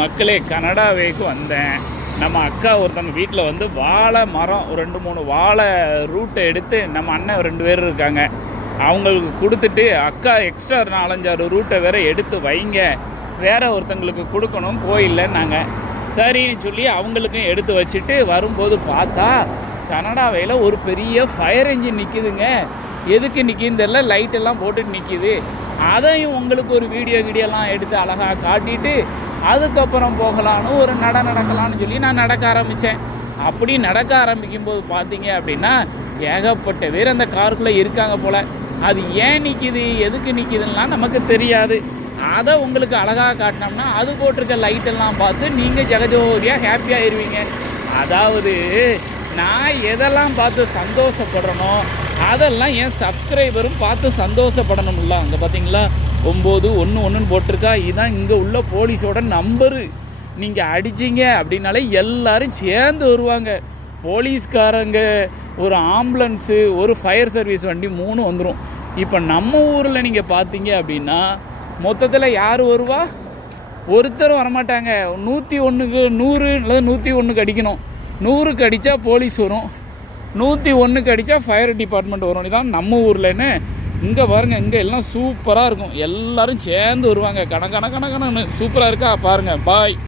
மக்களே, கனடாவேக்கு வந்தேன். நம்ம அக்கா ஒருத்தவங்க வீட்டில் வந்து வாழை மரம் ஒரு 2-3 வாழை ரூட்டை எடுத்து நம்ம அண்ணன் 2 பேர் இருக்காங்க, அவங்களுக்கு கொடுத்துட்டு அக்கா எக்ஸ்ட்ரா 4-5-6 ரூட்டை வேறு எடுத்து வைங்க, வேறு ஒருத்தங்களுக்கு கொடுக்கணும் கோயில்லன்னாங்க. சரின்னு சொல்லி அவங்களுக்கும் எடுத்து வச்சுட்டு வரும்போது பார்த்தா கனடாவில் ஒரு பெரிய ஃபயர் என்ஜின் நிற்கிதுங்க. எதுக்கு நிற்கின்னு தெரியல, லைட்டெல்லாம் போட்டுட்டு நிற்கிது. அதையும் உங்களுக்கு ஒரு வீடியோலாம் எடுத்து அழகாக காட்டிட்டு அதுக்கப்புறம் போகலான்னு ஒரு நடக்கலான்னு சொல்லி நான் நடக்க ஆரம்பித்தேன். அப்படி நடக்க ஆரம்பிக்கும் போது பார்த்தீங்க அப்படின்னா ஏகப்பட்ட பேர் அந்த காருக்குள்ளே இருக்காங்க போல். அது ஏன் நிற்கிது, எதுக்கு நிற்கிதுன்னா நமக்கு தெரியாது. அதை உங்களுக்கு அழகாக காட்டினோம்னா அது போட்டிருக்க லைட்டெல்லாம் பார்த்து நீங்கள் ஜெகஜோதியாக ஹாப்பியாகிடுவீங்க. அதாவது நான் எதெல்லாம் பார்த்து சந்தோஷப்படுறனோ அதெல்லாம் என் சப்ஸ்கிரைபரும் பார்த்து சந்தோஷப்படணும்ல. அங்கே பார்த்தீங்களா 9111 போட்டிருக்கா. இதுதான் இங்கே உள்ள போலீஸோட நம்பரு. நீங்கள் அடிச்சிங்க அப்படின்னாலே எல்லோரும் சேர்ந்து வருவாங்க. போலீஸ்காரங்க, ஒரு ஆம்புலன்ஸு, ஒரு ஃபயர் சர்வீஸ் வண்டி 3 வந்துடும். இப்போ நம்ம ஊரில் நீங்கள் பார்த்தீங்க அப்படின்னா மொத்தத்தில் யார் வருவா? ஒருத்தரும் வரமாட்டாங்க. 101க்கு 100 அல்லது 101க்கு அடிக்கணும். 100க்கு அடித்தா போலீஸ் வரும், 101க்கு அடித்தா ஃபயர் டிபார்ட்மெண்ட் வரும். இதுதான் நம்ம ஊர்லன்னு. இங்கே பாருங்கள், இங்கே எல்லாம் சூப்பராக இருக்கும். எல்லோரும் சேர்ந்து வருவாங்க. கணக்கான சூப்பராக இருக்கா பாருங்கள். பாய்.